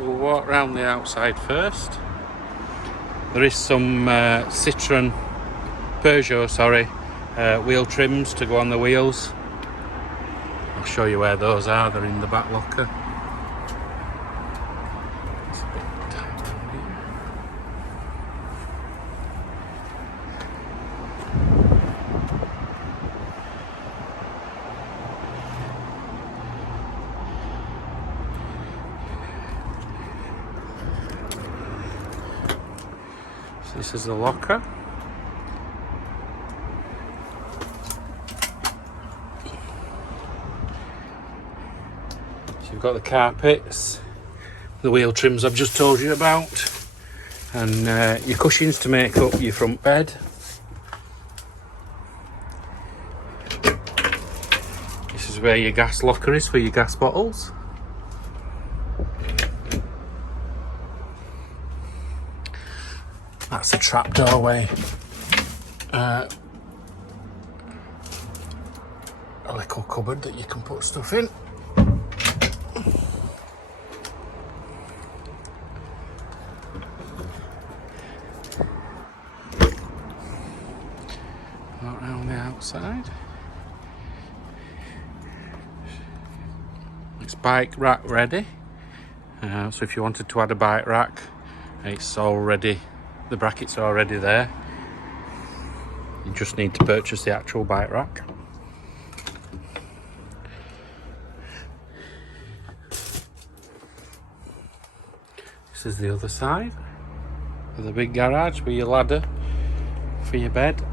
We'll walk around the outside first. There is some Peugeot wheel trims to go on the wheels. I'll show you where those are. They're in the back locker. It's a bit tight down here. So this is the locker. You've got the carpets, the wheel trims I've just told you about, and your cushions to make up your front bed. This is where your gas locker is for your gas bottles. That's the trap doorway. A little cupboard that you can put stuff in. Around the outside. It's bike rack ready. So if you wanted to add a bike rack, it's already, the brackets are already there. You just need to purchase the actual bike rack. This is the other side of the big garage with your ladder for your bed.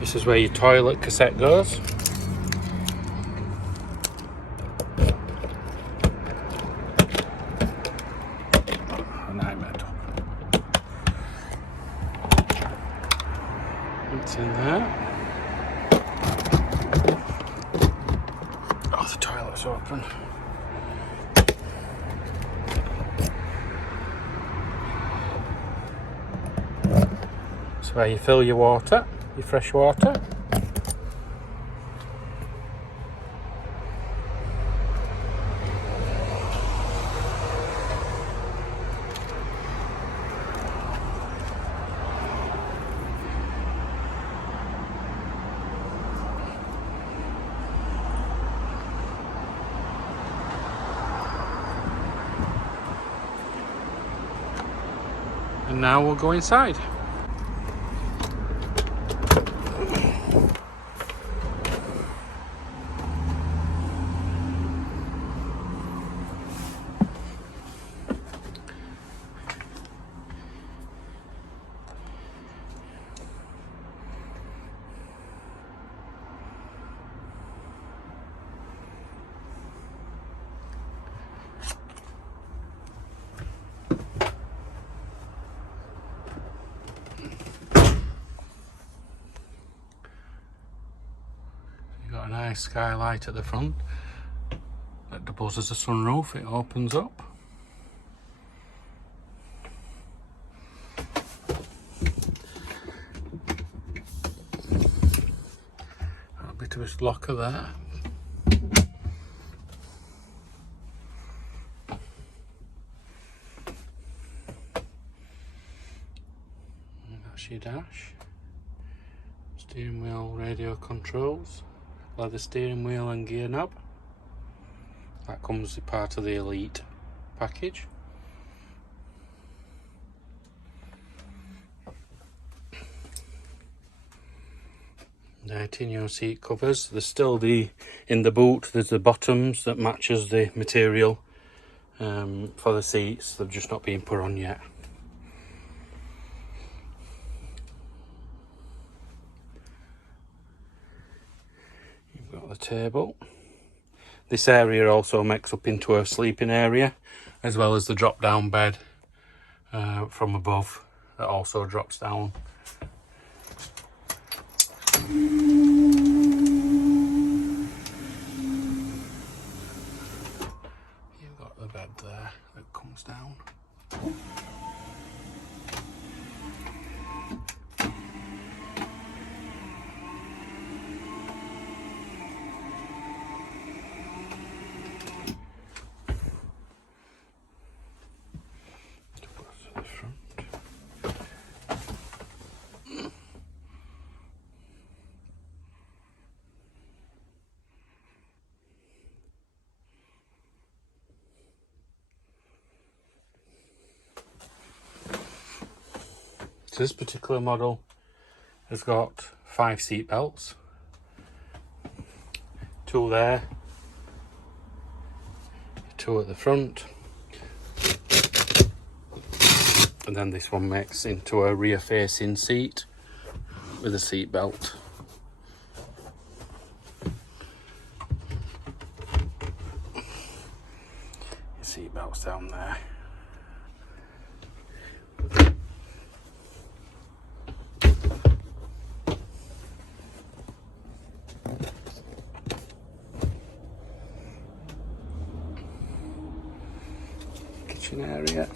This is where your toilet cassette goes. An iNet. What's in there? Oh, the toilet's open. That's where you fill your water. Your fresh water. And now we'll go inside. Got a nice skylight at the front that doubles as a sunroof. It opens up. A bit of a locker there. And that's your dash. Steering wheel, radio controls. Leather steering wheel and gear knob. That comes as part of the Elite package. The Itineo seat covers. There's still in the boot, there's the bottoms that matches the material for the seats. They've just not been put on yet. Got the table. This area also makes up into a sleeping area, as well as the drop down bed from above that also drops down. You've got the bed there that comes down. So this particular model has got 5 seat belts, 2 there, 2 at the front, and then this one makes into a rear facing seat with a seat belt. Seat belts down there. Kitchen area.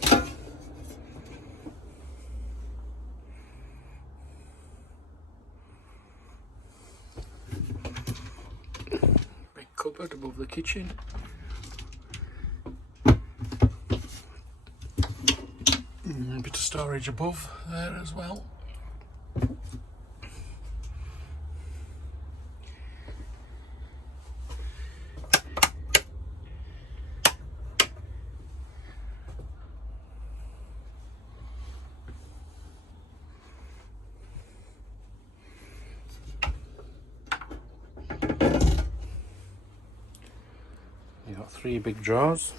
Big cupboard above the kitchen. A bit of storage above there as well. You've got 3 big drawers.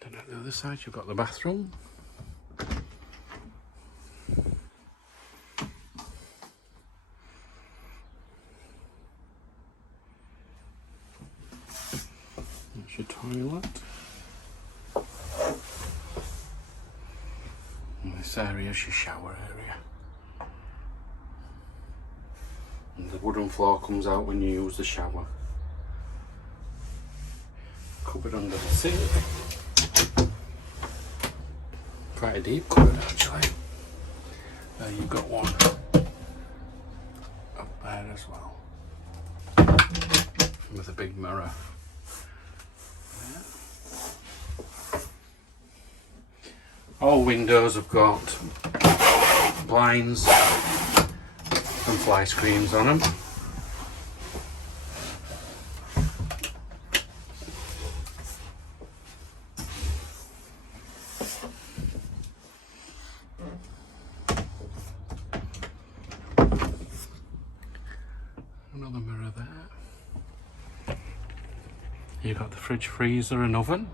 Then at the other side you've got the bathroom. That's your toilet. And this area is your shower area. And the wooden floor comes out when you use the shower. Cupboard under the sink. Quite a deep cupboard actually. There you've got one up there as well. With a big mirror. Yeah. All windows have got blinds and fly screens on them. Another mirror there. You've got the fridge, freezer and oven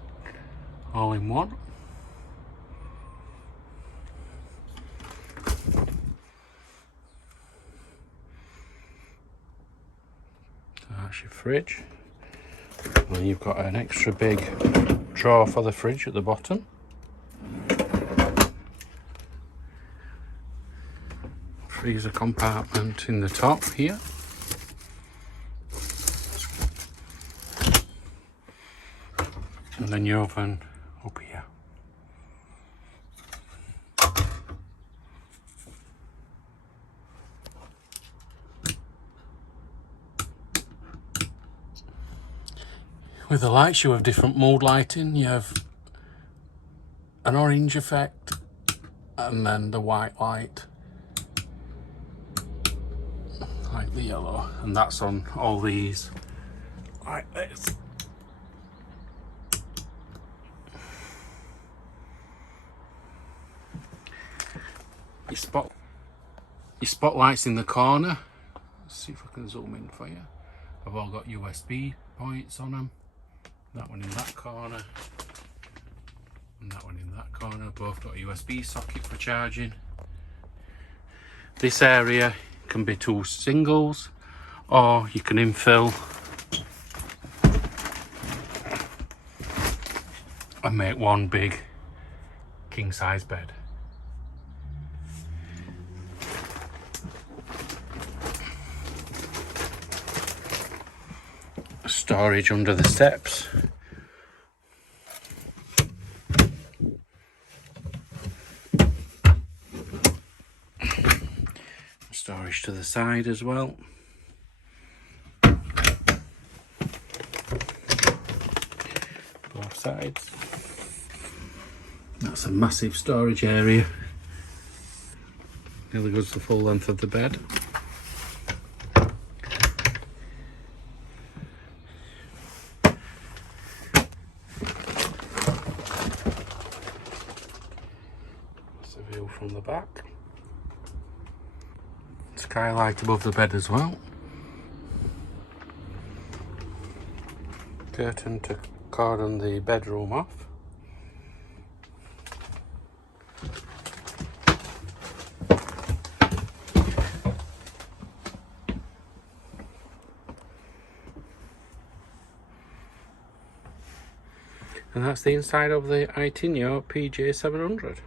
all in one. So that's your fridge. And you've got an extra big drawer for the fridge at the bottom. Freezer compartment in the top here. And then your oven up here. With the lights you have different mode lighting. You have an orange effect and then the white light, like the yellow, and that's on all these like this. Your spotlights in the corner. Let's see if I can zoom in for you. I've all got USB points on them. That one in that corner and that one in that corner. Both got a USB socket for charging. This area can be 2 singles, or you can infill and make one big king size bed. Storage under the steps. Storage to the side as well. Both sides. That's a massive storage area. Nearly goes the full length of the bed. That's a view from the back. Skylight above the bed as well. Curtain to cordon the bedroom off. And that's the inside of the Itineo PJ700.